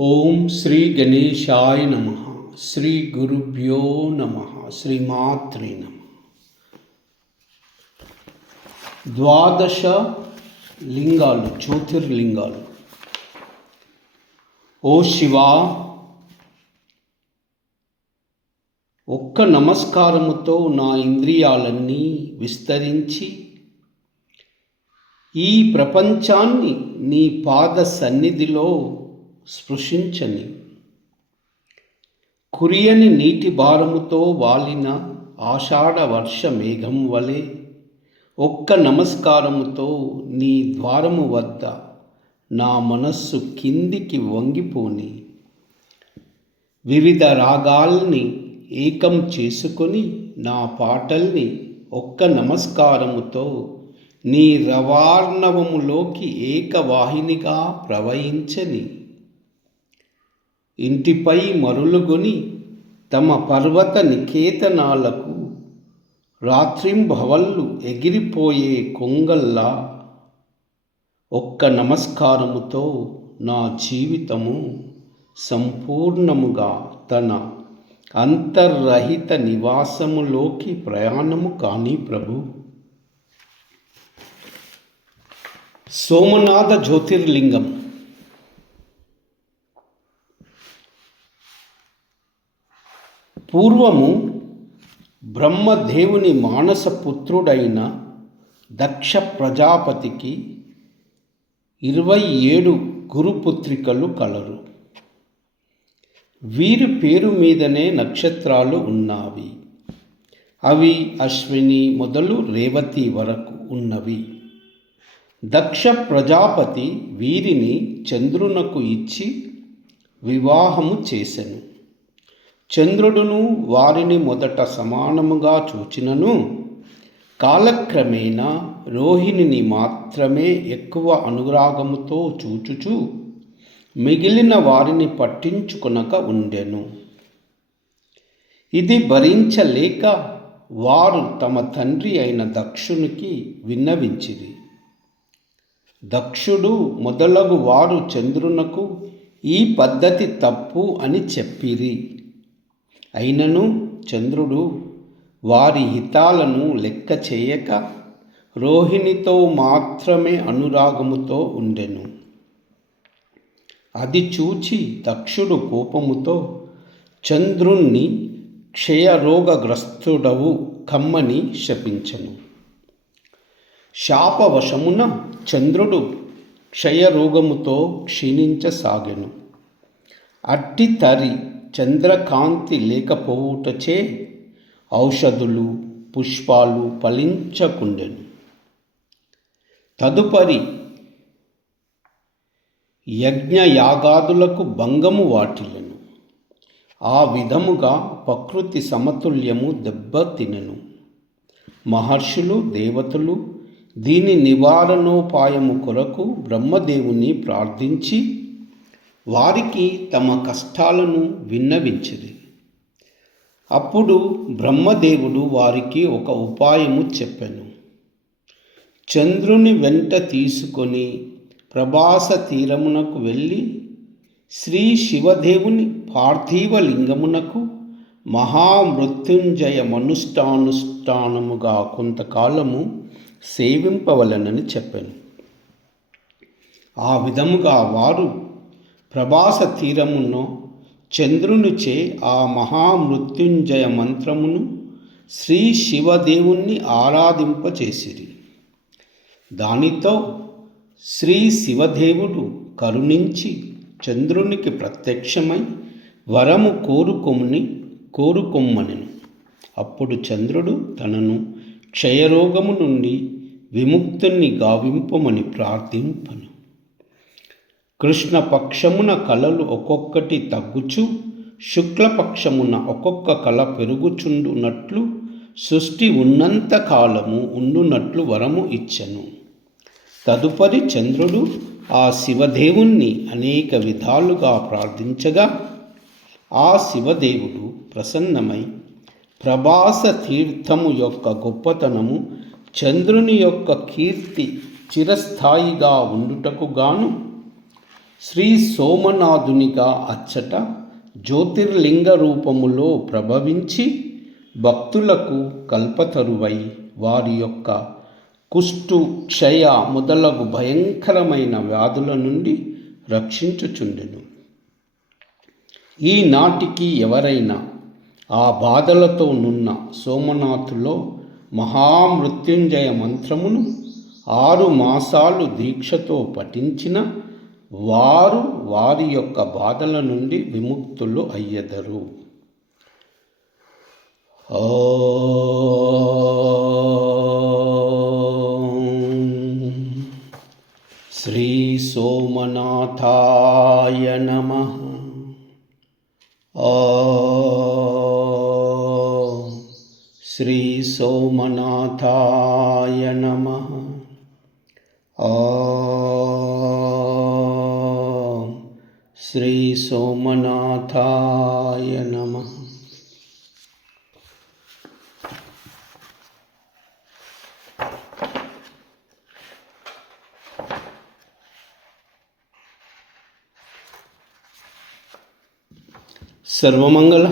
ఓం శ్రీ గణేశాయ నమః. శ్రీ గురుభ్యో నమః. శ్రీమాత్రే నమః. ద్వాదశ లింగాలు, జ్యోతిర్లింగాలు. ఓ శివా, ఒక్క నమస్కారముతో నా ఇంద్రియాలన్నీ విస్తరించి ఈ ప్రపంచాన్ని నీ పాద సన్నిధిలో స్పృశించని, కురియని నీటి భారముతో వాలిన ఆషాఢ వర్ష మేఘం వలె ఒక్క నమస్కారముతో నీ ద్వారము వద్ద నా మనస్సు కిందికి వంగిపోని, వివిధ రాగాల్ని ఏకం చేసుకొని నా పాటల్ని ఒక్క నమస్కారముతో నీ రవార్ణవములోకి ఏకవాహినిగా ప్రవహించని, ఇంటిపై మరులుగొని తమ పర్వత నికేతనాలకు రాత్రింబవళ్ళు ఎగిరిపోయే కొంగల్లా ఒక్క నమస్కారముతో నా జీవితము సంపూర్ణముగా తన అంతర్రహిత నివాసములోకి ప్రయాణము కాని ప్రభు. సోమనాథ జ్యోతిర్లింగం. పూర్వము బ్రహ్మదేవుని మానసపుత్రుడైన దక్ష ప్రజాపతికి 27 గురుపుత్రికలు కలరు. వీరి పేరు మీదనే నక్షత్రాలు ఉన్నవి. అవి అశ్విని మొదలు రేవతి వరకు ఉన్నవి. దక్ష ప్రజాపతి వీరిని చంద్రునకు ఇచ్చి వివాహము చేసెను. చంద్రుడును వారిని మొదట సమానముగా చూచినను కాలక్రమేణా రోహిణిని మాత్రమే ఎక్కువ అనురాగముతో చూచుచు మిగిలిన వారిని పట్టించుకొనక ఉండెను. ఇది భరించలేక వారు తమ తండ్రి అయిన దక్షునికి విన్నవించిరి. దక్షుడు మొదలగు వారు చంద్రునకు ఈ పద్ధతి తప్పు అని చెప్పిరి. అయినను చంద్రుడు వారి హితాలను లెక్క చేయక రోహిణితో మాత్రమే అనురాగముతో ఉండెను. అది చూచి దక్షుడు కోపముతో చంద్రుణ్ణి క్షయరోగగ్రస్తుడవు కమ్మని శపించెను. శాపవశమున చంద్రుడు క్షయరోగముతో క్షీణించసాగెను. అట్టి తరి చంద్రకాంతి లేకపోవుటచే ఔషధులు పుష్పాలు ఫలించకుండెను. తదుపరి యజ్ఞయాగాదులకు భంగము వాటిల్లెను. ఆ విధముగా ప్రకృతి సమతుల్యము దెబ్బతినెను. మహర్షులు దేవతలు దీని నివారణోపాయము కొరకు బ్రహ్మదేవుని ప్రార్థించి వారికి తమ కష్టాలను విన్నవించిరి. అప్పుడు బ్రహ్మదేవుడు వారికి ఒక ఉపాయము చెప్పెను. చంద్రుని వెంట తీసుకొని ప్రభాస తీరమునకు వెళ్ళి శ్రీ శివదేవుని పార్థివ లింగమునకు మహామృత్యుంజయ మనుష్ఠానుష్ఠానముగా కొంతకాలము సేవింపవలెనని చెప్పెను. ఆ విధముగా వారు ప్రభాస తీరమును చంద్రునిచే ఆ మహామృత్యుంజయ మంత్రమును శ్రీ శివదేవుణ్ణి ఆరాధింపచేసిరి. దానితో శ్రీ శివదేవుడు కరుణించి చంద్రునికి ప్రత్యక్షమై వరము కోరుకొమ్మనెను. అప్పుడు చంద్రుడు తనను క్షయరోగము నుండి విముక్తుని గావింపమని ప్రార్థింపను. కృష్ణపక్షమున కళలు ఒక్కొక్కటి తగ్గుచు శుక్లపక్షమున ఒక్కొక్క కళ పెరుగుచుండునట్లు సృష్టి ఉన్నంత కాలము ఉండునట్లు వరము ఇచ్చెను. తదుపరి చంద్రుడు ఆ శివదేవుణ్ణి అనేక విధాలుగా ప్రార్థించగా ఆ శివదేవుడు ప్రసన్నమై ప్రభాస తీర్థము యొక్క గొప్పతనము చంద్రుని యొక్క కీర్తి చిరస్థాయిగా ఉండుటకు గాను శ్రీ సోమనాథునిగా అచ్చట జ్యోతిర్లింగ రూపములో ప్రభవించి భక్తులకు కల్పతరువై వారి యొక్క కుష్టు క్షయ మొదలగు భయంకరమైన వ్యాధుల నుండి రక్షించుచుండెను. ఈనాటికి ఎవరైనా ఆ బాధలతో నున్న సోమనాథులో మహామృత్యుంజయ మంత్రమును 6 మాసాలు దీక్షతో పఠించిన వారు వారి యొక్క బాధల నుండి విముక్తులు అయ్యెదరు. శ్రీ సోమనాథాయ నమః. శ్రీ సోమనాథాయ నమః. శ్రీ సోమనాథాయ నమః. సర్వమంగళ